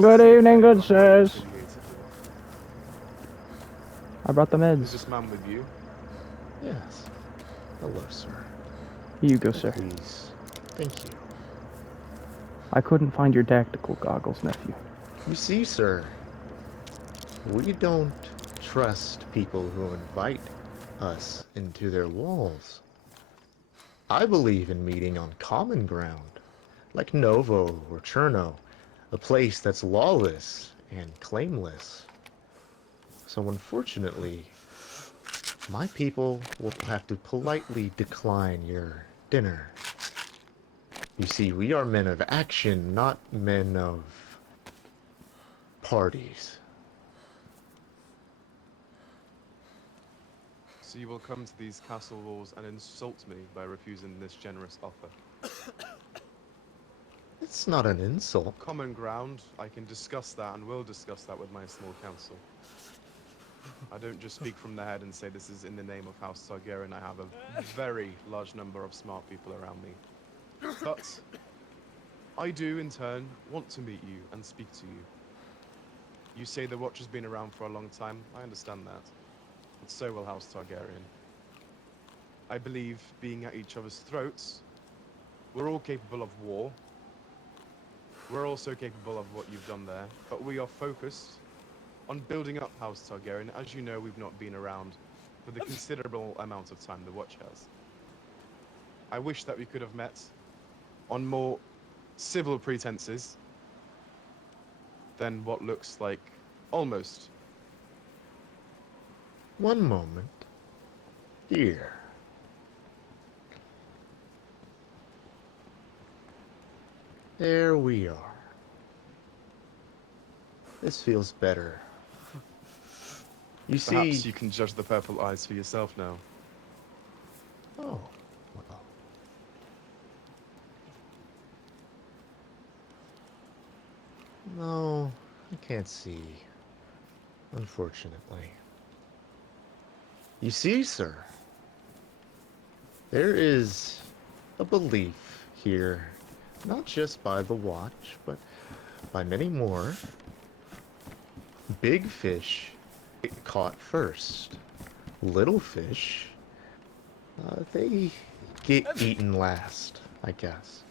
Good evening, good sirs. Affiliated with it. I brought the Is meds. this man with you? Yes. Hello, sir. Here you go, Oh, sir. please. Thank you. I couldn't find your tactical goggles, nephew. You see, sir, we don't trust people who invite us into their walls. I believe in meeting on common ground, like Novo or Cherno, a place that's lawless and claimless. So unfortunately, my people will have to politely decline your dinner. You see, we are men of action, not men of parties. So you will come to these castle walls and insult me by refusing this generous offer. It's not an insult. Common ground, I can discuss that and will discuss that with my small council. I don't just speak from the head and say this is in the name of House Targaryen. I have a very large number of smart people around me. But I do, in turn, want to meet you and speak to you. You say the Watch has been around for a long time. I understand that. But so will House Targaryen. I believe, being at each other's throats, we're all capable of war. We're also capable of what you've done there, but we are focused on building up House Targaryen. As you know, we've not been around for the considerable amount of time the Watch has. I wish that we could have met on more civil pretenses than what looks like almost. One moment. Here. There we are. This feels better. You Perhaps see... you can judge the purple eyes for yourself now. Oh, well. No, I can't see. Unfortunately. You see, sir, there is a belief here, not just by the Watch, but by many more. Big fish get caught first. Little fish, they get eaten last, I guess.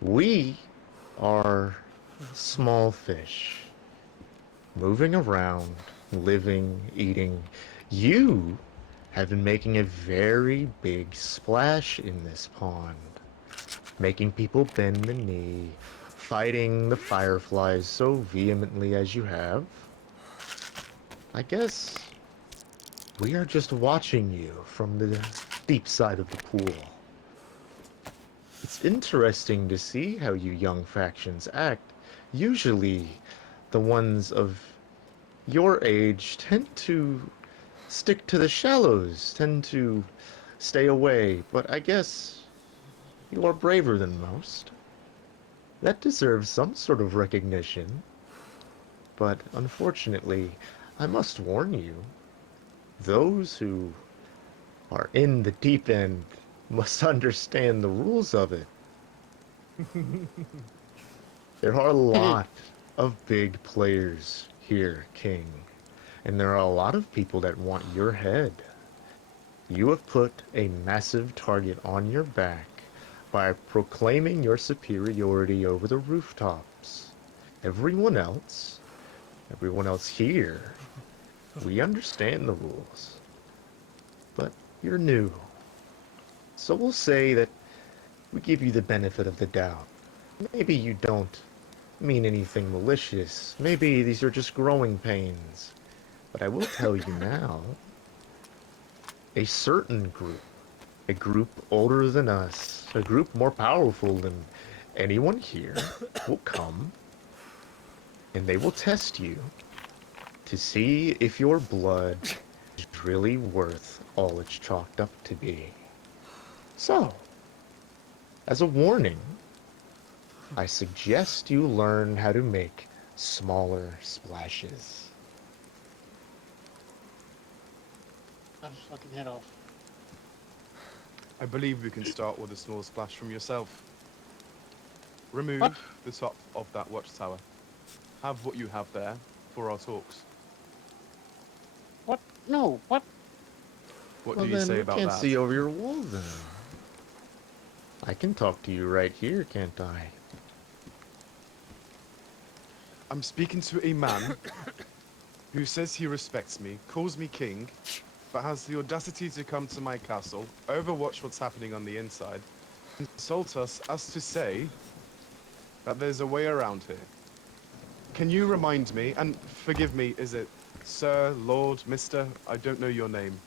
We are small fish, moving around, living, eating. You have been making a very big splash in this pond, making people bend the knee, fighting the fireflies so vehemently as you have. I guess we are just watching you from the deep side of the pool. It's interesting to see how you young factions act. Usually, the ones of your age tend to stick to the shallows, tend to stay away, but I guess you are braver than most. That deserves some sort of recognition. But unfortunately, I must warn you, those who are in the deep end must understand the rules of it. There are a lot of big players here, King, and there are a lot of people that want your head. You have put a massive target on your back by proclaiming your superiority over the rooftops. Everyone else, everyone else here, we understand the rules, but you're new. So we'll say that we give you the benefit of the doubt. Maybe you don't mean anything malicious. Maybe these are just growing pains. But I will tell you now, a certain group, a group older than us, a group more powerful than anyone here, will come and they will test you to see if your blood is really worth all it's chalked up to be. So, as a warning, I suggest you learn how to make smaller splashes. I'll just fucking head off. I believe we can start with a small splash from yourself. What? Remove the top of that watchtower. have what you have there for our talks. What? No, what? What Well, do you then say we about can't that? see over your wall then. I can talk to you right here, can't I? I'm speaking to a man who says he respects me, calls me king, but has the audacity to come to my castle, overwatch what's happening on the inside, insult us as to say that there's a way around here. Can you remind me, and forgive me, is it Sir, Lord, Mr.? I don't know your name.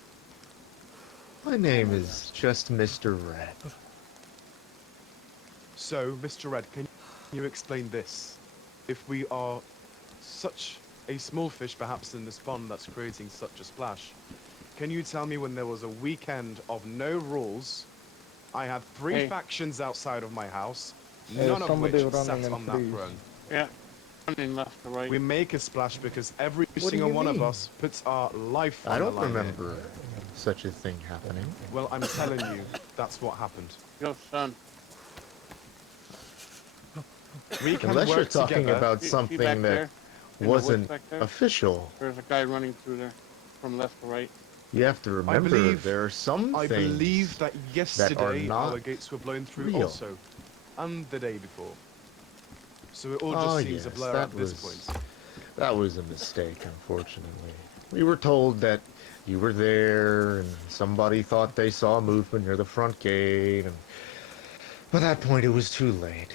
My name is just Mr. Red. So, Mr. Red, can you explain this? If we are such a small fish perhaps in this pond that's creating such a splash, can you tell me when there was a weekend of no rules, I had three Hey. factions outside of my house, There's none of somebody which running sat in on that threes. throne. Yeah. Running left to right. We make a splash because every What do single you one of mean? us puts our life I on the don't line here. remember such a thing happening. Well, I'm telling you, that's what happened. Yo, son. We can Unless work you're talking together. about See back something that there? In the woods wasn't back there? official. There's a guy running through there. From left to right. You have to remember believe- there are some I things believe that yesterday not our gates were blown through real. also, and the day before. So it all Oh, just seems a yes, blur that at this was- point. That was a mistake, unfortunately. We were told that you were there, and somebody thought they saw movement near the front gate, and by that point it was too late.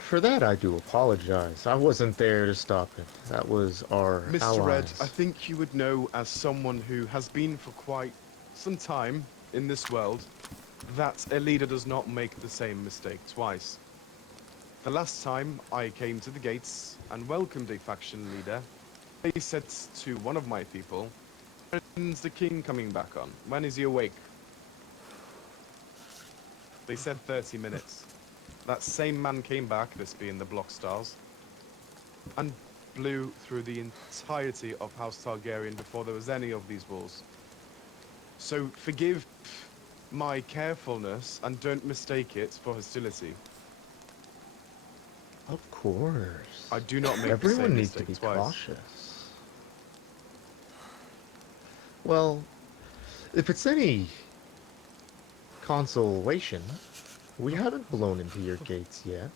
For that, I do apologize. I wasn't there to stop it. That was our Mr. Red, allies. I think you would know as someone who has been for quite some time in this world that a leader does not make the same mistake twice. The last time I came to the gates and welcomed a faction leader, they said to one of my people, "When's the king coming back on? When is he awake?" They said 30 minutes. That same man came back, this being the Block Stars, and blew through the entirety of House Targaryen before there was any of these walls. So forgive my carefulness and don't mistake it for hostility. Of course. I do not make the Everyone same needs to mistake be twice. cautious. Well, if it's any consolation, we haven't blown into your gates yet.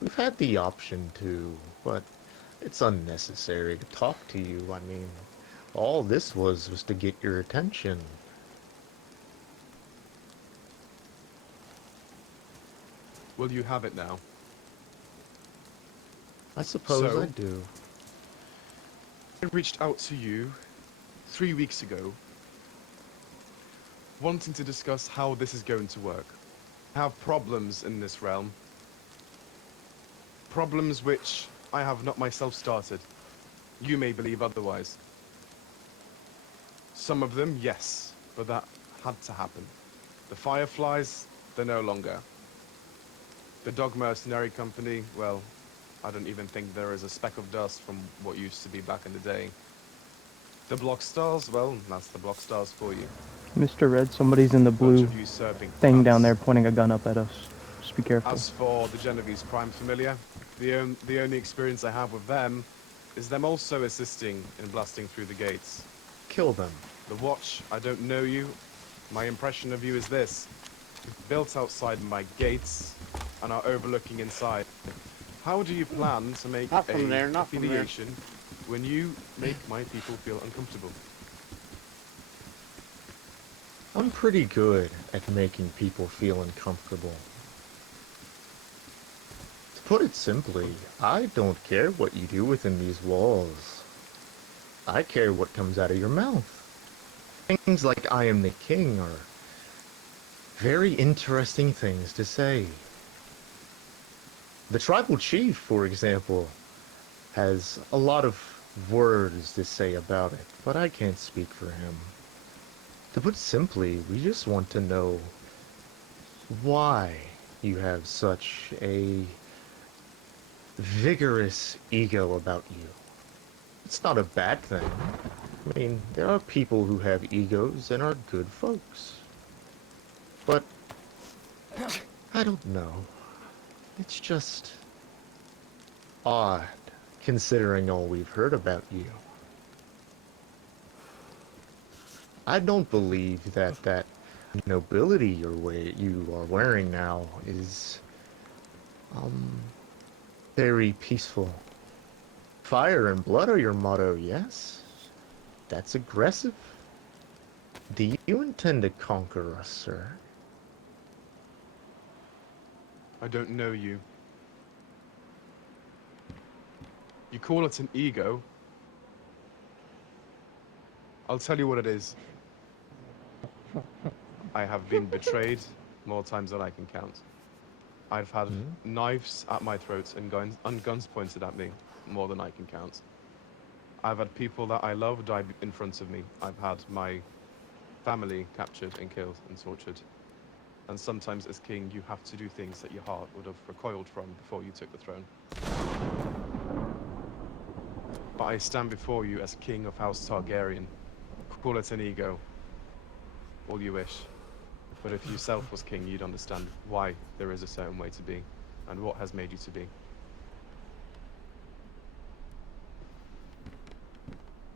We've had the option to, but it's unnecessary to talk to you. I mean, all this was to get your attention. Will you have it now? I suppose So- I do. I reached out to you 3 weeks ago, wanting to discuss how this is going to work. I have problems in this realm. Problems which I have not myself started. You may believe otherwise. Some of them, yes, but that had to happen. The Fireflies, they're no longer. The Dog Mercenary Company, well, I don't even think there is a speck of dust from what used to be back in the day. The Block Stars, well, that's the Block Stars for you. Mr. Red, somebody's in the Bunch blue of usurping thing down thugs. there pointing a gun up at us. Just be careful. As for the Genovese crime familiar, the only experience I have with them is them also assisting in blasting through the gates. Kill them. The Watch, I don't know you. My impression of you is this. Built outside my gates and are overlooking inside. How do you plan to make Not from a there, not from there. affiliation when you make my people feel uncomfortable? I'm pretty good at making people feel uncomfortable. To put it simply, I don't care what you do within these walls. I care what comes out of your mouth. Things like I am the king are very interesting things to say. The tribal chief, for example, has a lot of words to say about it, but I can't speak for him. To put simply, we just want to know why you have such a vigorous ego about you. It's not a bad thing. I mean, there are people who have egos and are good folks. But, I don't know. It's just odd considering all we've heard about you. I don't believe that that nobility you are wearing now is um very peaceful. Fire and blood are your motto, yes? That's aggressive. Do you intend to conquer us, sir? I don't know you. You call it an ego. I'll tell you what it is. I have been betrayed more times than I can count. I've had Hmm? knives at my throat and guns pointed at me more than I can count. I've had people that I love die in front of me. I've had my family captured and killed and tortured. And sometimes as king, you have to do things that your heart would have recoiled from before you took the throne. But I stand before you as king of House Targaryen. Call it an ego, all you wish. But if yourself was king, you'd understand why there is a certain way to be, and what has made you to be.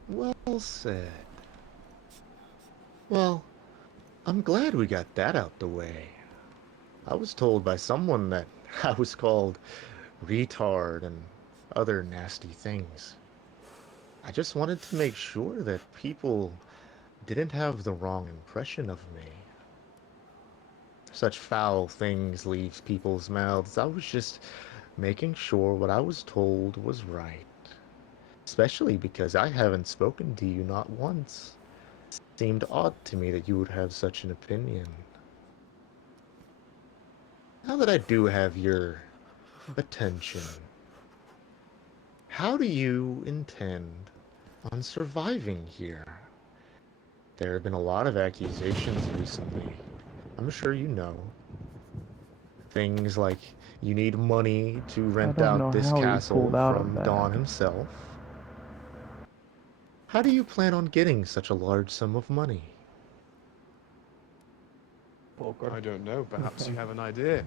Well said. Well, I'm glad we got that out the way. I was told by someone that I was called retard and other nasty things. I just wanted to make sure that people didn't have the wrong impression of me. Such foul things leave people's mouths. I was just making sure what I was told was right. Especially because I haven't spoken to you not once. Seemed odd to me that you would have such an opinion. Now that I do have your attention, how do you intend on surviving here? There have been a lot of accusations recently. I'm sure you know. Things like you need money to I rent don't out know this how he castle pulled out of from that. Dawn himself. How do you plan on getting such a large sum of money? I don't know, perhaps you have an idea.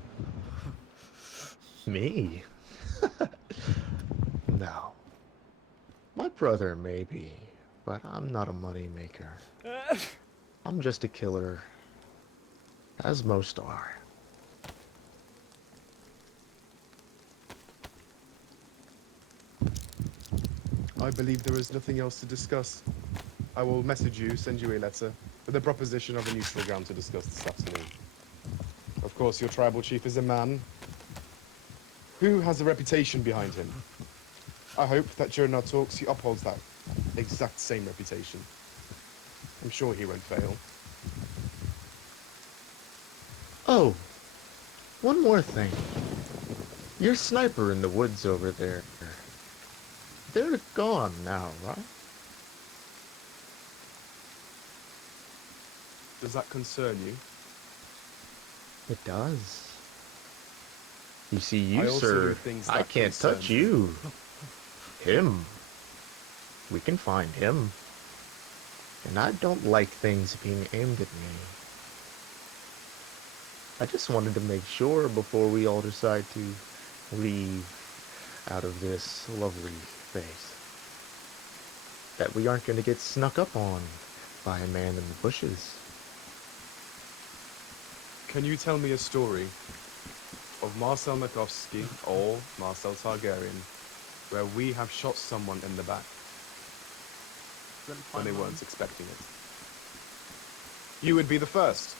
Me? No. My brother maybe, but I'm not a money maker. I'm just a killer, as most are. I believe there is nothing else to discuss. I will message you, send you a letter, with the proposition of a neutral ground to discuss this afternoon. Of course, your tribal chief is a man who has a reputation behind him. I hope that during our talks he upholds that exact same reputation. I'm sure he won't fail. Oh, one more thing. Your sniper in the woods over there. They're gone now, right? Does that concern you? It does. You see, I you, also do sir, things I that can't concern touch me. you. Him. We can find him. And I don't like things being aimed at me. I just wanted to make sure before we all decide to leave out of this lovely place that we aren't going to get snuck up on by a man in the bushes. Can you tell me a story of Marcel Makovsky or Marcel Targaryen where we have shot someone in the back when they weren't expecting it? You would be the first.